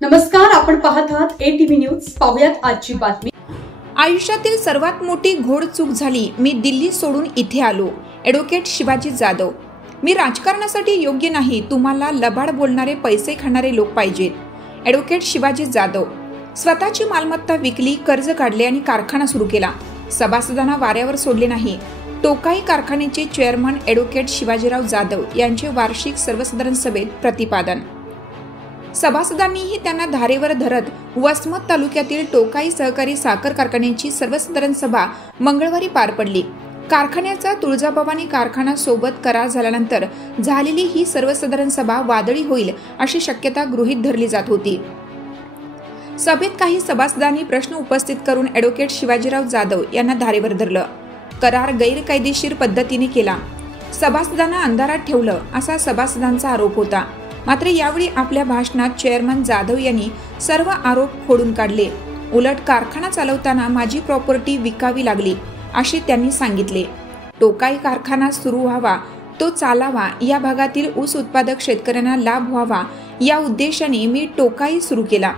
नमस्कार, आपण पाहत आहात ATV न्यूज. पाहुयात आजची बातमी. आयुष्यातील सर्वात मोठी घोड चूक झाली. मी दिल्ली सोडून इथे आलो. ॲडव्होकेट शिवाजी जाधव. मी राजकारणासाठी योग्य नाही. तुम्हाला लबाड बोलणारे, पैसे खाणारे लोक पाहिजेत. ॲडव्होकेट शिवाजी जाधव. स्वतःची मालमत्ता विकली, कर्ज काढले आणि कारखाना सुरू केला. सभासदांना वाऱ्यावर सोडले नाही. टोकाई कारखान्याचे चेअरमन ॲडव्होकेट शिवाजीराव जाधव यांचे वार्षिक सर्वसाधारण सभेत प्रतिपादन. सभासदांनीही त्यांना धारेवर धरत वसमत तालुक्यातील टोकाई सहकारी साखर कारखान्याची सर्वसाधारण सभा मंगळवारी पार पडली. कारखान्याचा तुळजाभवानी कारखाना सोबत करार झाल्यानंतर झालेली ही सर्वसाधारण सभा वादळी होईल अशी शक्यता गृहीत धरली जात होती. सभेत काही सभासदांनी प्रश्न उपस्थित करून ॲडव्होकेट शिवाजीराव जाधव यांना धारेवर धरलं. करार गैरकायदेशीर पद्धतीने केला, सभासदांना अंधारात ठेवलं असा सभासदांचा आरोप होता. मात्र यावेळी आपल्या भाषणात चेअरमन जाधव यांनी सर्व आरोप खोडून काढले. उलट कारखाना चालवताना माझी प्रॉपर्टी विकावी लागली असे त्यांनी सांगितले. टोकाई कारखाना सुरू व्हावा, तो चालावा, या भागातील ऊस उत्पादक शेतकऱ्यांना लाभ व्हावा या उद्देशाने मी टोकाई सुरू केला.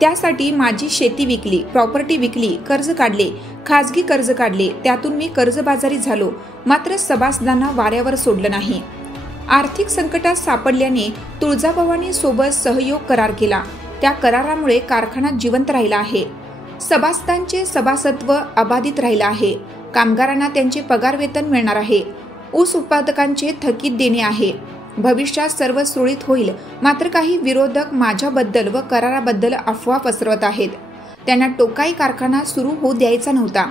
त्यासाठी माझी शेती विकली, प्रॉपर्टी विकली, कर्ज काढले, खाजगी कर्ज काढले. त्यातून मी कर्जबाजारी झालो. मात्र सभासदांना वाऱ्यावर सोडलं नाही. आर्थिक संकटात सापडल्याने तुळजाभवानी सोबत सहयोग करार केला. त्या करारामुळे कारखाना जिवंत राहिला आहे. सभासदांचे सभासत्व अबाधित राहिलं आहे. कामगारांना त्यांचे पगार वेतन मिळणार आहे. ऊस उत्पादकांचे थकीत देणे आहे. भविष्यात सर्व सुरळीत होईल. मात्र काही विरोधक माझ्याबद्दल व कराराबद्दल अफवा पसरवत आहेत. त्यांना टोकाई कारखाना सुरू होऊ द्यायचा नव्हता.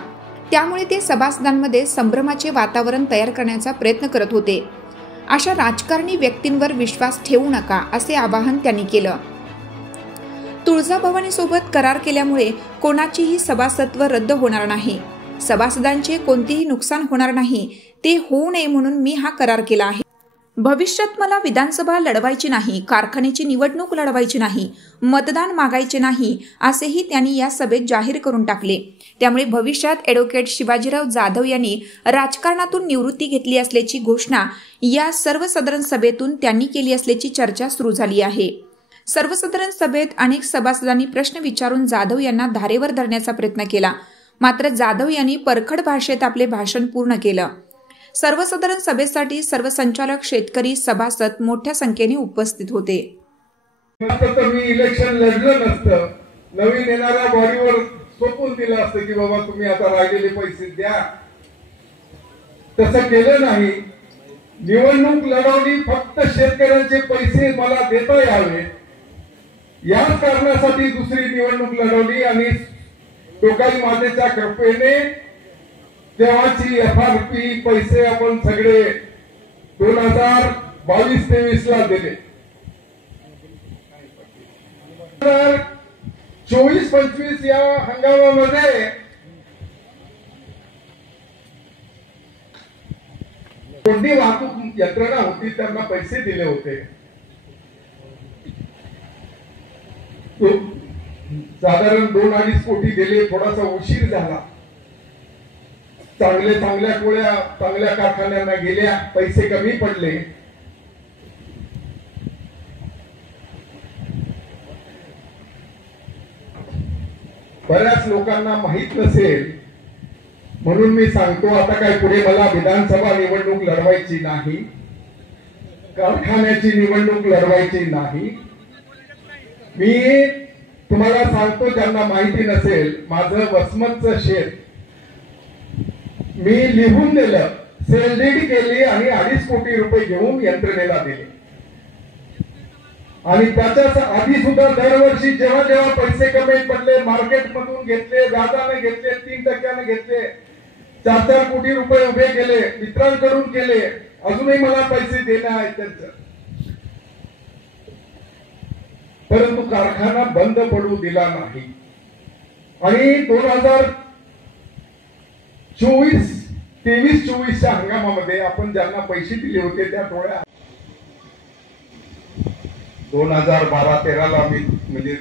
त्यामुळे ते सभासदांमध्ये संभ्रमाचे वातावरण तयार करण्याचा प्रयत्न करत होते. अशा राजकारणी व्यक्तींवर विश्वास ठेवू नका असे आवाहन त्यांनी केलं. तुळजाभवानी सोबत करार केल्यामुळे कोणाचीही सभासत्व रद्द होणार नाही. सभासदांचे कोणतेही नुकसान होणार नाही. ते होऊ नये म्हणून मी हा करार केला आहे. भविष्यात मला विधानसभा लढवायची नाही, कारखान्याची निवडणूक लढवायची नाही, मतदान मागायचे नाही असेही त्यांनी या सभेत जाहीर करून टाकले. त्यामुळे भविष्यात ॲडव्होकेट शिवाजीराव जाधव यांनी राजकारणातून निवृत्ती घेतली असल्याची घोषणा या सर्वसाधारण सभेतून त्यांनी केली असल्याची चर्चा सुरू झाली आहे. सर्वसाधारण सभेत अनेक सभासदांनी प्रश्न विचारून जाधव यांना धारेवर धरण्याचा प्रयत्न केला. मात्र जाधव यांनी परखड भाषेत आपले भाषण पूर्ण केलं. सर्वसाधारण सभेसाठी सर्व संचालक, शेतकरी, सभासद मोठ्या संख्येने उपस्थित होते. मी इलेक्शन लढलं नसतं, नवीन येणाऱ्या बॉडीवर सोपून दिलं असतं की बाबा तुम्ही आता राहिलेले पैसे द्या. तसं केलं नाही. निवडणूक लढवली, फक्त शेतकऱ्यांचे पैसे मला देता यावे याच कारणासाठी दुसरी निवडणूक लढवली आणि टोकाई मातेच्या कृपेने तेव्हाची FRP पैसे आपण सगळे 2022-23 ला दिले. 24-25 या हंगामामध्ये कोणती वाहतूक यंत्रणा होती त्यांना पैसे दिले होते. साधारण 2-2.5 कोटी दिले. थोडासा उशीर झाला. चांगल्या कारखान्यांना गेल्या, पैसे कमी पडले. बऱ्याच लोकांना माहित नसेल म्हणून मी सांगतो. आता काय पुढे मला विधानसभा निवडणूक लढवायची नाही, कारखान्याची निवडणूक लढवायची नाही. मी तुम्हाला सांगतो, ज्यांना माहिती नसेल, माझं वसमतचं शेत मी लिहून दिलं, सेलडीड केली आणि 2.5 कोटी रुपये घेऊन यंत्रणेला दिले. आणि त्याच्या आधी सुद्धा दरवर्षी जेव्हा जेव्हा पैसे कमी पडले, मार्केटमधून घेतले, व्याजाने घेतले, 3% घेतले, 4-4 कोटी रुपये उभे केले, मित्रांकडून केले. अजूनही मला पैसे देणे आहेत त्यांचं. परंतु कारखाना बंद पडू दिला नाही. आणि 2023-24 हंगामामध्ये आपण ज्यांना पैसे दिले होते त्या टोळ्या 2012-13 ला मी म्हणजे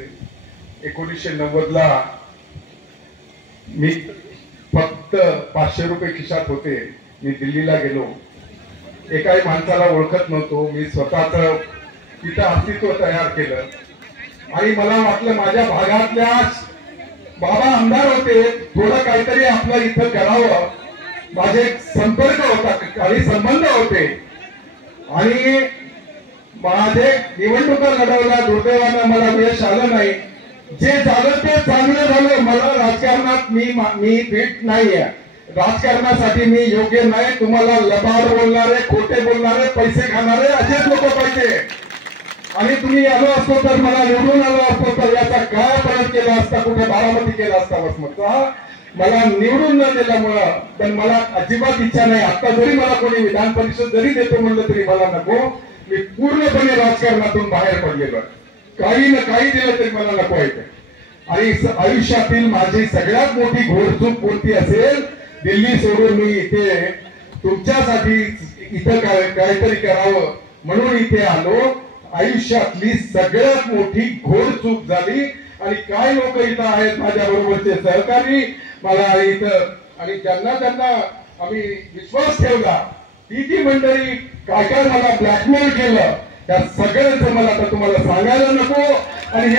1990 ला मी फक्त 500 रुपये खिशात होते. मी दिल्लीला गेलो. एकाही माणसाला ओळखत नव्हतो. मी स्वतःच तिथं अस्तित्व तयार केलं. आणि मला वाटलं माझ्या भागातल्या बाबा आमदार होते, थोडं काहीतरी आपलं इथं करावं. माझे संपर्क होता, काही संबंध होते आणि माझे निवडणुका लढवल्या. दुर्दैवानं मला यश आलं नाही. जे झालं ते चांगलं झालं. मला राजकारणात मी फिट नाहीये. राजकारणासाठी मी योग्य नाही. तुम्हाला लबाड बोलणारे, खोटे बोलणारे, पैसे खाणारे असेच लोक पाहिजे. आणि तुम्ही आलो असतो तर, मला निवडून आलो असतो तर याचा काय प्रयोग केला असता, कुठे बारामती केला असता वसमतचा. मला निवडून न दिल्यामुळं पण मला अजिबात इच्छा नाही. आता जरी मला कोणी विधान परिषद जरी देतो म्हणलं तरी मला नको. मी पूर्णपणे राजकारणातून बाहेर पडलेलो. काही ना काही दिलं तरी मला नको आहे. आणि आयुष्यातील माझी सगळ्यात मोठी घोडचूक कोणती असेल, दिल्ली सोडून मी इथे तुमच्यासाठी इथं काहीतरी करावं म्हणून इथे आलो. आयुष्यातली सगळ्यात मोठी घोडचूक झाली. आणि काय लोक इथं आहेत माझ्या बरोबरचे सहकारी मला इथं, आणि ज्यांना ज्यांना आम्ही विश्वास ठेवला, ती मंडळी काय काय मला ब्लॅकमेल केलं, त्या सगळ्यांचं मला आता तुम्हाला सांगायला नको. आणि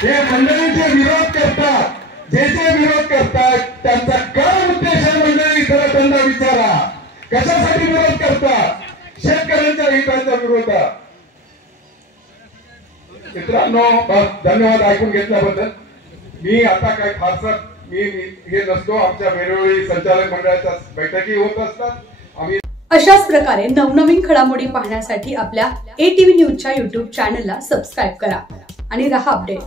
हे मंडळींचे विरोध करतात, जे विरोध करतात त्यांचा काय उद्देश आहे मंडळी, खरं त्यांना विचारा. कशासाठी विरोध करतात? शेतकऱ्यांच्या हिताच्या विरोधात. मित्रांनो, धन्यवाद ऐकून घेतल्याबद्दल. मी आता काय फारसं मी हे नसतो. आमच्या वेळोवेळी संचालक मंडळाच्या बैठकी होत असतात. आम्ही अशाच प्रकारे नवनवीन घडामोडी पाहण्यासाठी आपल्या ATV न्यूजच्या YouTube चॅनलला सबस्क्राईब करा आणि रहा अपडेट.